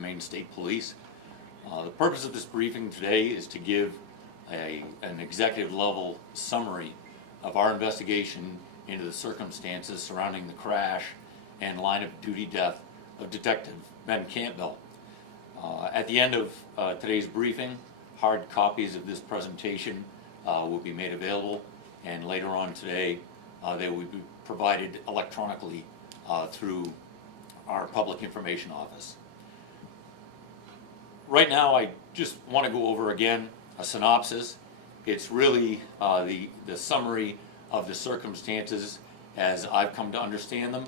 Maine State Police. The purpose of this briefing today is to give an executive level summary of our investigation into the circumstances surrounding the crash and line of duty death of Detective Campbell. At the end of today's briefing, hard copies of this presentation will be made available, and later on today they will be provided electronically through our public information office. Right now, I just want to go over again a synopsis. It's really the summary of the circumstances as I've come to understand them.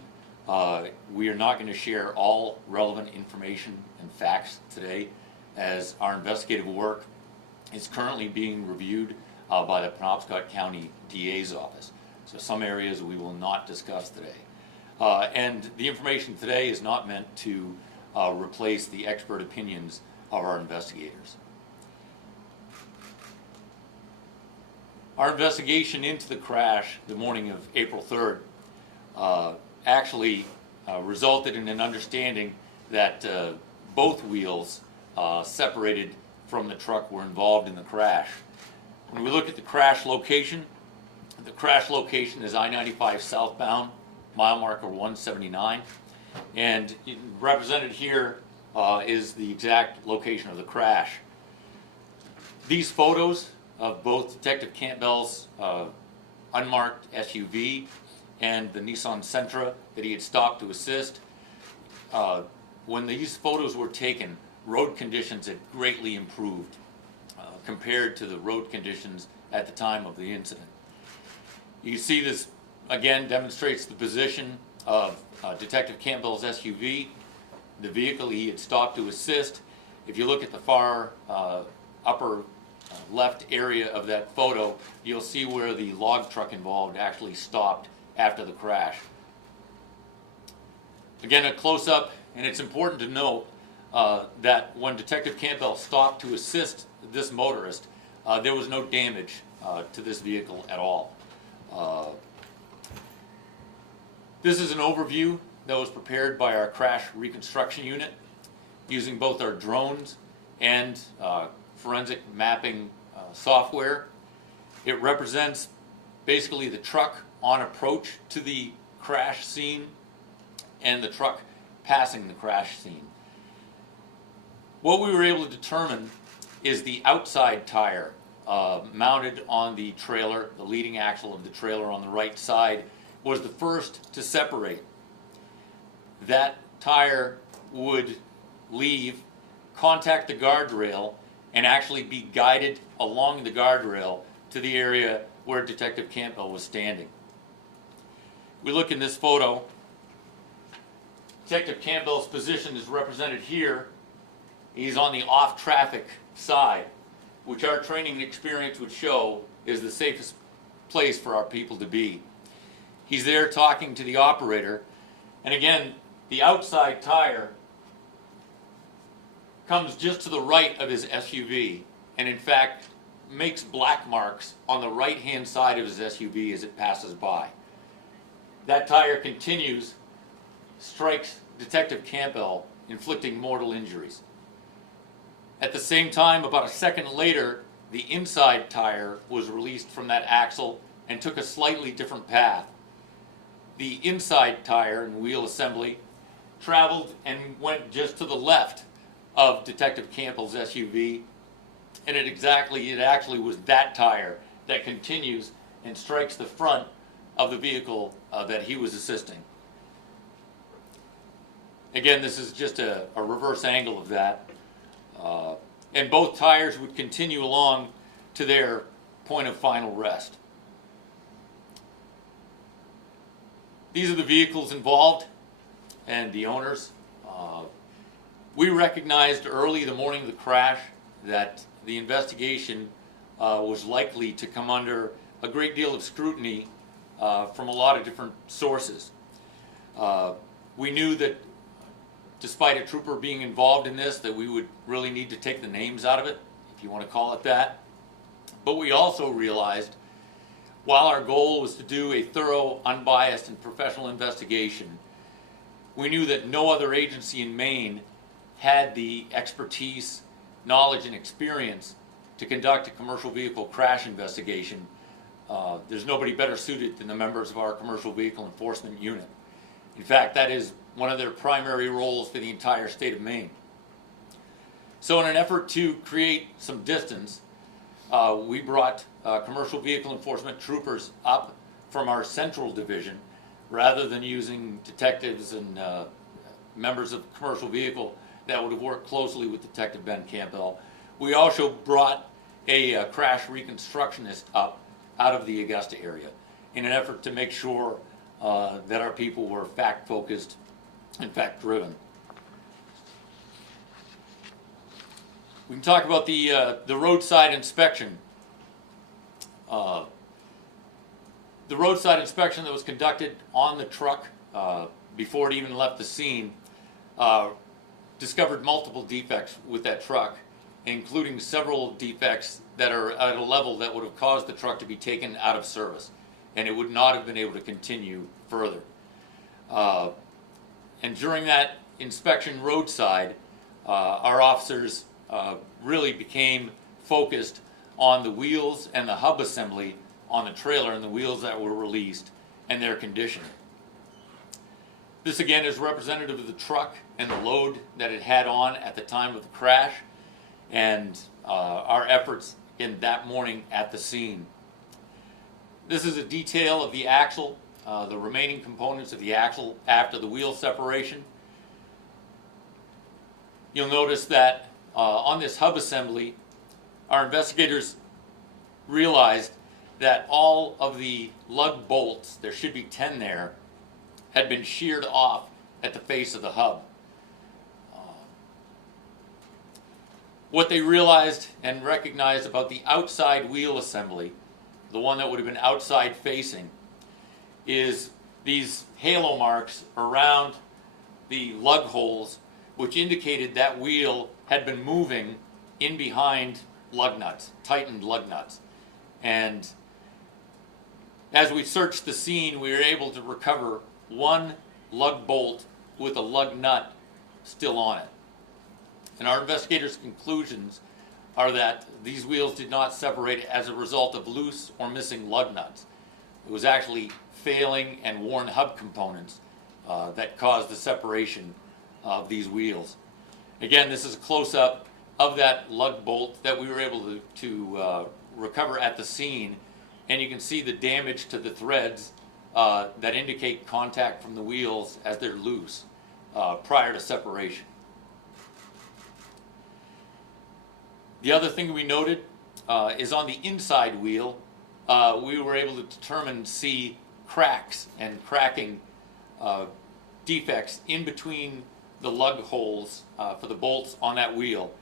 We are not going to share all relevant information and facts today, as our investigative work is currently being reviewed by the Penobscot County DA's office. So some areas we will not discuss today. And the information today is not meant to replace the expert opinions of our investigators. Our investigation into the crash the morning of April 3rd actually resulted in an understanding that both wheels separated from the truck were involved in the crash. When we look at the crash location is I-95 southbound, mile marker 179, and represented here is the exact location of the crash. These photos of both Detective Campbell's unmarked SUV and the Nissan Sentra that he had stopped to assist, when these photos were taken, road conditions had greatly improved compared to the road conditions at the time of the incident. You see this again demonstrates the position of Detective Campbell's SUV, the vehicle he had stopped to assist. If you look at the far upper left area of that photo, you'll see where the log truck involved actually stopped after the crash. Again, a close-up, and it's important to note that when Detective Campbell stopped to assist this motorist, there was no damage to this vehicle at all. This is an overview that was prepared by our crash reconstruction unit using both our drones and forensic mapping software. It represents basically the truck on approach to the crash scene and the truck passing the crash scene. What we were able to determine is the outside tire mounted on the trailer, the leading axle of the trailer on the right side, was the first to separate. That tire would leave, contact the guardrail, and actually be guided along the guardrail to the area where Detective Campbell was standing. We look in this photo, Detective Campbell's position is represented here. He's on the off-traffic side, which our training and experience would show is the safest place for our people to be. He's there talking to the operator, and again, the outside tire comes just to the right of his SUV, and in fact makes black marks on the right-hand side of his SUV as it passes by. That tire continues, strikes Detective Campbell, inflicting mortal injuries. At the same time, about a second later, the inside tire was released from that axle and took a slightly different path. The inside tire and wheel assembly traveled and went just to the left of Detective Campbell's SUV, and it actually was that tire that continues and strikes the front of the vehicle that he was assisting. Again, this is just a reverse angle of that. And both tires would continue along to their point of final rest. These are the vehicles involved and the owners. We recognized early the morning of the crash that the investigation was likely to come under a great deal of scrutiny from a lot of different sources. We knew that despite a trooper being involved in this, that we would really need to take the names out of it, if you want to call it that. But we also realized, while our goal was to do a thorough, unbiased, and professional investigation, we knew that no other agency in Maine had the expertise, knowledge, and experience to conduct a commercial vehicle crash investigation, there's nobody better suited than the members of our commercial vehicle enforcement unit. In fact, that is one of their primary roles for the entire state of Maine. So in an effort to create some distance, we brought commercial vehicle enforcement troopers up from our central division rather than using detectives and members of commercial vehicle that would have worked closely with Detective Campbell. We also brought a crash reconstructionist up out of the Augusta area in an effort to make sure that our people were fact-focused and fact-driven. We can talk about the roadside inspection. The roadside inspection that was conducted on the truck before it even left the scene discovered multiple defects with that truck, including several defects that are at a level that would have caused the truck to be taken out of service, and it would not have been able to continue further. And during that inspection roadside, our officers really became focused on the wheels and the hub assembly on the trailer and the wheels that were released and their condition. This again is representative of the truck and the load that it had on at the time of the crash, and our efforts in that morning at the scene. This is a detail of the axle, the remaining components of the axle after the wheel separation. You'll notice that on this hub assembly, our investigators realized that all of the lug bolts, there should be 10 there, had been sheared off at the face of the hub. What they realized and recognized about the outside wheel assembly, the one that would have been outside facing, is these halo marks around the lug holes, which indicated that wheel had been moving in behind lug nuts, tightened lug nuts. And as we searched the scene, we were able to recover one lug bolt with a lug nut still on it. And our investigators' conclusions are that these wheels did not separate as a result of loose or missing lug nuts. It was actually failing and worn hub components that caused the separation of these wheels. Again, this is a close-up of that lug bolt that we were able to recover at the scene, and you can see the damage to the threads that indicate contact from the wheels as they're loose prior to separation. The other thing we noted is on the inside wheel, we were able to determine and see cracks and cracking defects in between the lug holes for the bolts on that wheel,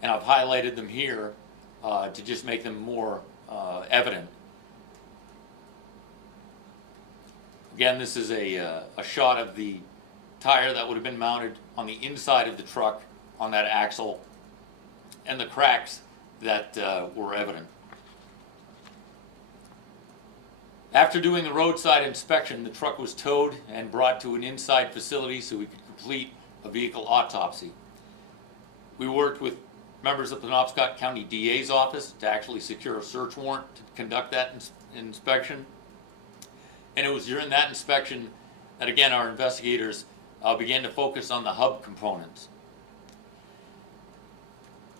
and I've highlighted them here to just make them more evident. Again, this is a shot of the tire that would have been mounted on the inside of the truck on that axle, and the cracks that were evident. After doing the roadside inspection, the truck was towed and brought to an inside facility so we could complete a vehicle autopsy. We worked with members of the Penobscot County DA's office to actually secure a search warrant to conduct that inspection. And it was during that inspection that, again, our investigators began to focus on the hub components.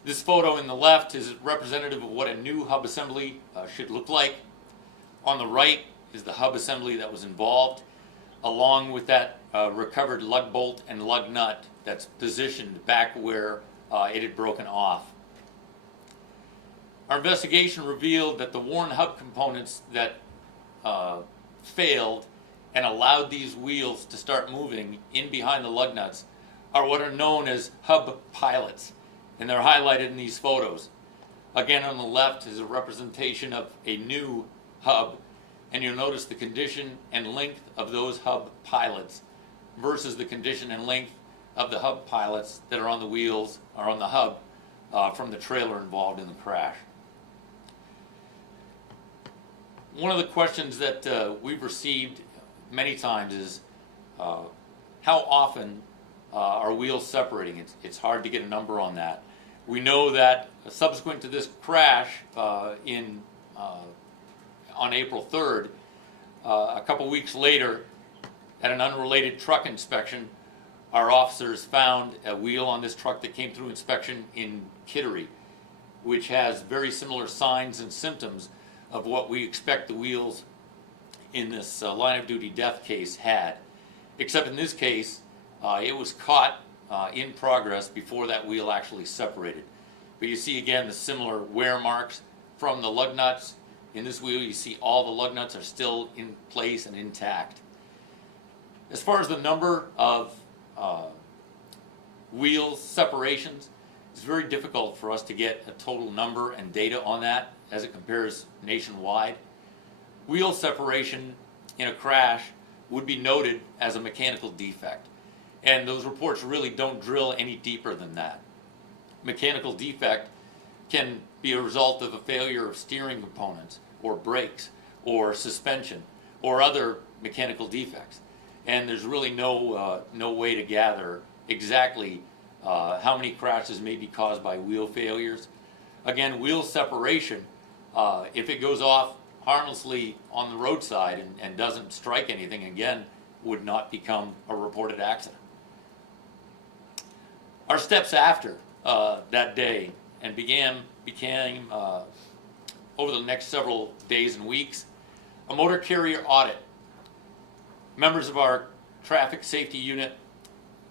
This photo in the left is representative of what a new hub assembly should look like. On the right is the hub assembly that was involved, along with that recovered lug bolt and lug nut that's positioned back where it had broken off. Our investigation revealed that the worn hub components that failed and allowed these wheels to start moving in behind the lug nuts are what are known as hub pilots, and they're highlighted in these photos. Again, on the left is a representation of a new hub, and you'll notice the condition and length of those hub pilots versus the condition and length of the hub pilots that are on the wheels or on the hub from the trailer involved in the crash. One of the questions that we've received many times is how often are wheels separating? It's hard to get a number on that. We know that subsequent to this crash on April 3rd, a couple weeks later, at an unrelated truck inspection, our officers found a wheel on this truck that came through inspection in Kittery, which has very similar signs and symptoms of what we expect the wheels in this line of duty death case had. Except in this case, it was caught in progress before that wheel actually separated. But you see again the similar wear marks from the lug nuts. In this wheel you see all the lug nuts are still in place and intact. As far as the number of wheel separations, it's very difficult for us to get a total number and data on that as it compares nationwide. Wheel separation in a crash would be noted as a mechanical defect, and those reports really don't drill any deeper than that. Mechanical defect can be a result of a failure of steering components or brakes or suspension or other mechanical defects, and there's really no way to gather exactly how many crashes may be caused by wheel failures. Again, wheel separation, if it goes off harmlessly on the roadside and doesn't strike anything, again, would not become a reported accident. Our steps after that day and became over the next several days and weeks, a motor carrier audit. Members of our traffic safety unit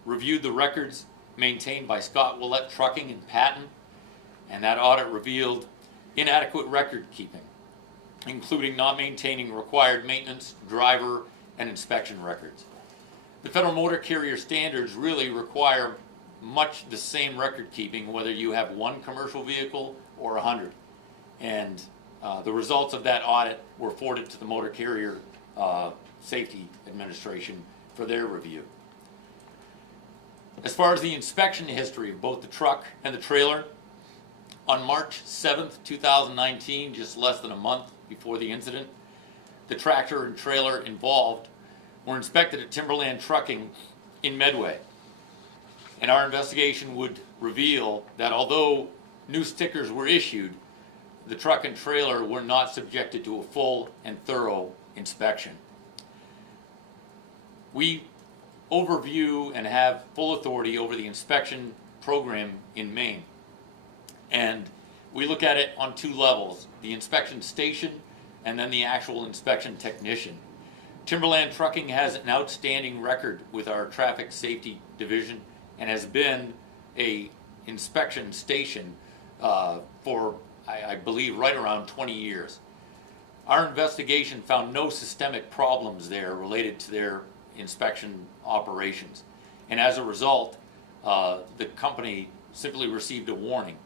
reviewed the records maintained by Scott Willett Trucking in Patton, and that audit revealed inadequate record keeping, including not maintaining required maintenance, driver, and inspection records. The federal motor carrier standards really require much the same record keeping whether you have one commercial vehicle or 100. And the results of that audit were forwarded to the Motor Carrier Safety Administration for their review. As far as the inspection history of both the truck and the trailer, on March 7th, 2019, just less than a month before the incident, the tractor and trailer involved were inspected at Timberland Trucking in Medway. And our investigation would reveal that although new stickers were issued, the truck and trailer were not subjected to a full and thorough inspection. We overview and have full authority over the inspection program in Maine. And we look at it on two levels, the inspection station and then the actual inspection technician. Timberland Trucking has an outstanding record with our traffic safety division and has been a inspection station for, I believe, right around 20 years. Our investigation found no systemic problems there related to their inspection operations. And as a result, the company simply received a warning.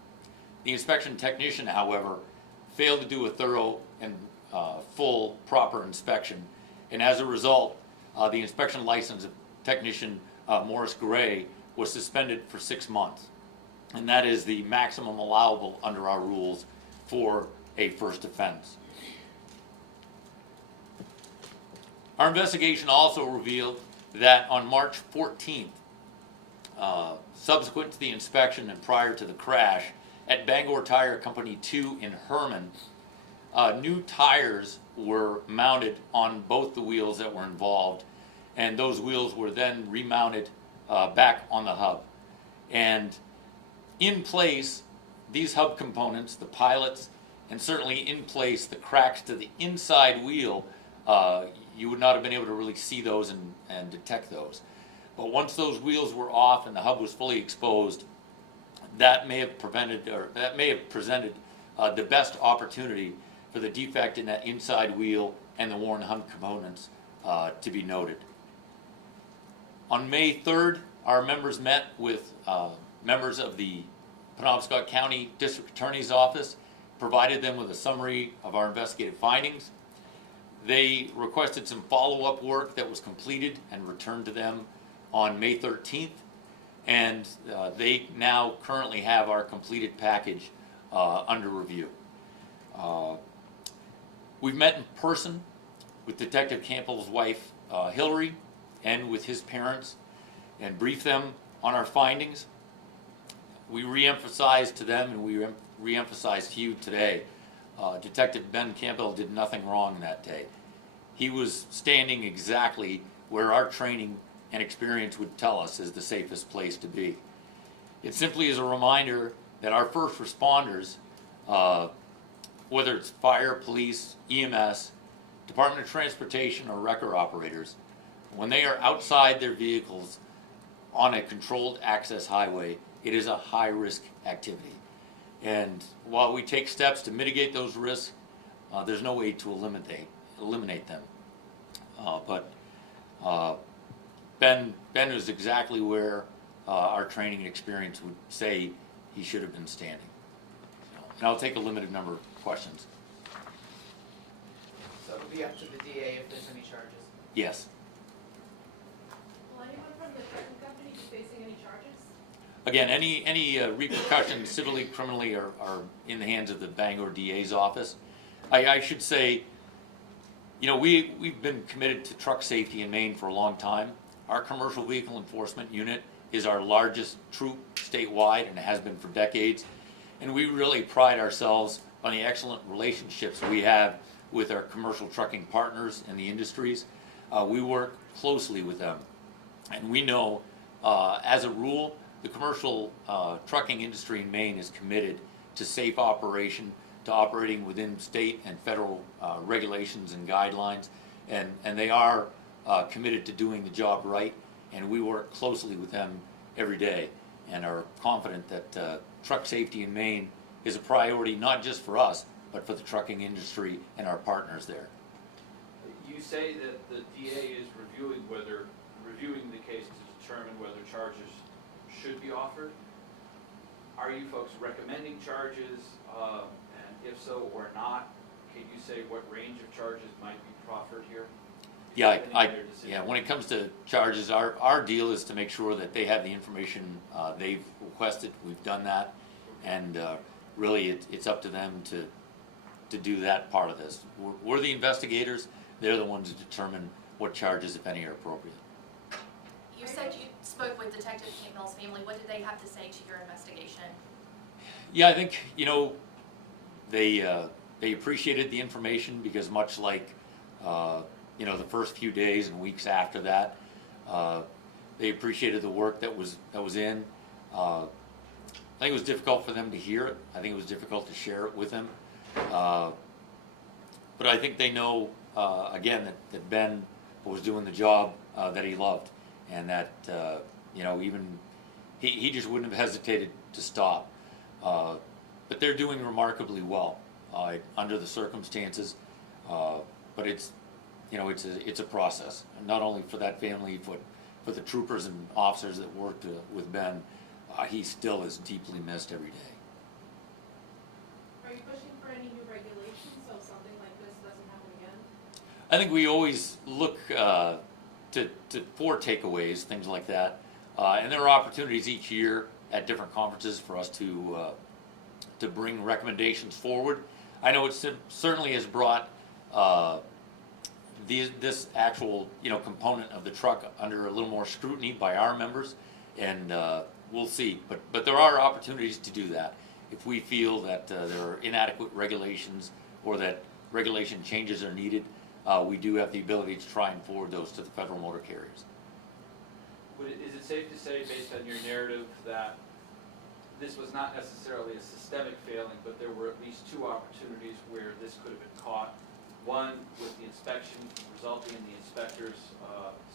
The inspection technician, however, failed to do a thorough and full, proper inspection. And as a result, the inspection license of technician Morris Gray was suspended for 6 months. And that is the maximum allowable under our rules for a first offense. Our investigation also revealed that on March 14th, subsequent to the inspection and prior to the crash, at Bangor Tire Company 2 in Herman, new tires were mounted on both the wheels that were involved, and those wheels were then remounted back on the hub. And in place, these hub components, the pilots, and certainly in place, the cracks to the inside wheel, you would not have been able to really see those and detect those. But once those wheels were off and the hub was fully exposed, that may have presented the best opportunity for the defect in that inside wheel and the worn hub components to be noted. On May 3rd, our members met with members of the Penobscot County District Attorney's Office, provided them with a summary of our investigative findings. They requested some follow-up work that was completed and returned to them on May 13th, and they now currently have our completed package under review. We've met in person with Detective Campbell's wife, Hillary, and with his parents, and briefed them on our findings. We re-emphasized to them, and we re-emphasized to you today, Detective Ben Campbell did nothing wrong that day. He was standing exactly where our training and experience would tell us is the safest place to be. It simply is a reminder that our first responders, whether it's fire, police, EMS, Department of Transportation, or wrecker operators, when they are outside their vehicles on a controlled access highway, it is a high-risk activity. And while we take steps to mitigate those risks, there's no way to eliminate them. But Ben is exactly where our training and experience would say he should have been standing. And I'll take a limited number of questions. So it'll be up to the DA if there's any charges? Yes. Will anyone from the trucking company be facing any charges? Again, any repercussions, civilly, criminally, are in the hands of the Bangor DA's office. I should say, you know, we've been committed to truck safety in Maine for a long time. Our commercial vehicle enforcement unit is our largest troop statewide, and it has been for decades. And we really pride ourselves on the excellent relationships we have with our commercial trucking partners in the industries. We work closely with them. And we know, as a rule, the commercial trucking industry in Maine is committed to safe operation, to operating within state and federal regulations and guidelines. And they are committed to doing the job right. And we work closely with them every day and are confident that truck safety in Maine is a priority not just for us, but for the trucking industry and our partners there. You say that the DA is reviewing the case to determine whether charges should be offered. Are you folks recommending charges, and if so or not, can you say what range of charges might be proffered here? Yeah, when it comes to charges, our deal is to make sure that they have the information they've requested. We've done that, and really it's up to them to do that part of this. We're the investigators. They're the ones who determine what charges, if any, are appropriate. You said you spoke with Detective Campbell's family. What did they have to say to your investigation? Yeah, I think, you know, they appreciated the information because much like you know, the first few days and weeks after that, they appreciated the work that was in. I think it was difficult for them to hear it. I think it was difficult to share it with them. But I think they know, again, that Ben was doing the job that he loved, and that, you know, even he just wouldn't have hesitated to stop. But they're doing remarkably well under the circumstances. But it's, you know, it's a process, not only for that family, but for the troopers and officers that worked with Ben. He still is deeply missed every day. Are you pushing for any new regulations so something like this doesn't happen again? I think we always look for takeaways, things like that, and there are opportunities each year at different conferences for us to bring recommendations forward. I know it certainly has brought this actual, you know, component of the truck under a little more scrutiny by our members, and we'll see. But there are opportunities to do that if we feel that there are inadequate regulations or that regulation changes are needed. We do have the ability to try and forward those to the federal motor carriers. Is it safe to say, based on your narrative, that this was not necessarily a systemic failing, but there were at least two opportunities where this could have been caught? One, with the inspection resulting in the inspector's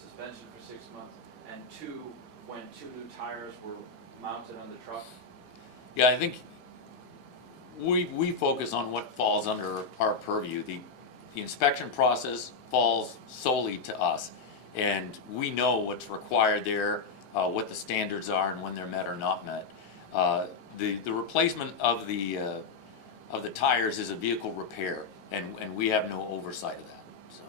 suspension for 6 months, and two, when 2 new tires were mounted on the truck? Yeah, I think we focus on what falls under our purview. The inspection process falls solely to us, and we know what's required there, what the standards are, and when they're met or not met. The replacement of the tires is a vehicle repair, and we have no oversight of that. So,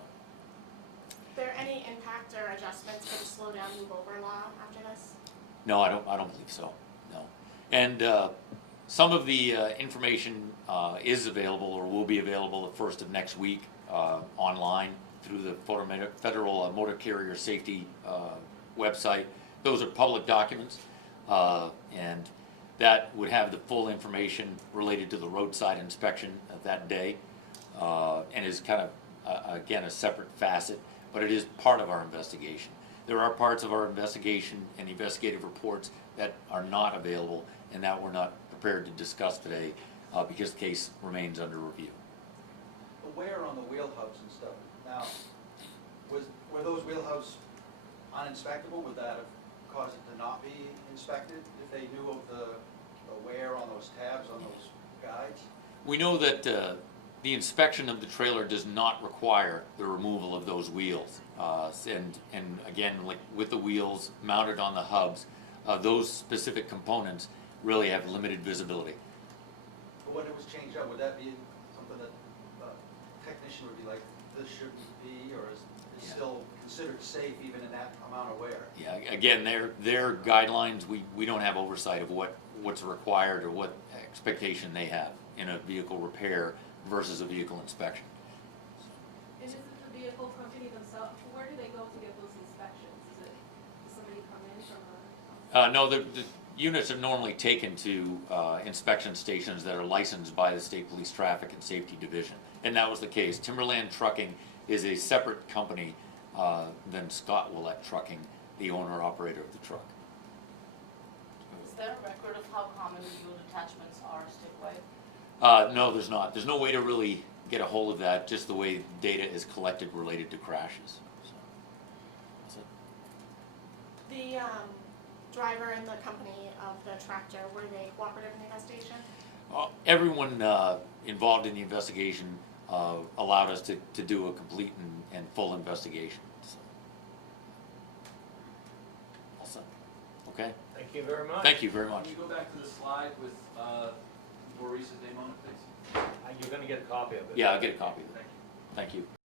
Is there any impact or adjustments to the slow down, move over law after this? no, I don't believe so. No, and some of the information is available or will be available the first of next week online through the Federal Motor Carrier Safety website. Those are public documents. and that would have the full information related to the roadside inspection of that day, and is kind of, again, a separate facet, but it is part of our investigation. There are parts of our investigation and investigative reports that are not available and that we're not prepared to discuss today because the case remains under review. The wear on the wheel hubs and stuff, now, were those wheel hubs uninspectable? Would that have caused it to not be inspected if they knew of the wear on those tabs, on those guides? We know that the inspection of the trailer does not require the removal of those wheels. And again, like with the wheels mounted on the hubs, those specific components really have limited visibility. But when it was changed out, would that be something that a technician would be like, this shouldn't be, or is it still considered safe even in that amount of wear? Yeah, again, their guidelines, we don't have oversight of what's required or what expectation they have in a vehicle repair versus a vehicle inspection. And is it the vehicle company themselves, where do they go to get those inspections? Does somebody come in from a? No, the units are normally taken to inspection stations that are licensed by the State Police Traffic and Safety Division. And that was the case. Timberland Trucking is a separate company than Scott Willett Trucking, the owner-operator of the truck. Is there a record of how common fuel detachments are statewide? No, there's not. There's no way to really get a hold of that, just the way data is collected related to crashes. So, that's it. The driver and the company of the tractor, were they cooperative in the investigation? Everyone involved in the investigation allowed us to do a complete and full investigation. So. All set. Okay? Thank you very much. Thank you very much. Can you go back to the slide with Maurice's name on it, please? You're gonna get a copy of it. Yeah, I'll get a copy of it. Thank you. Thank you.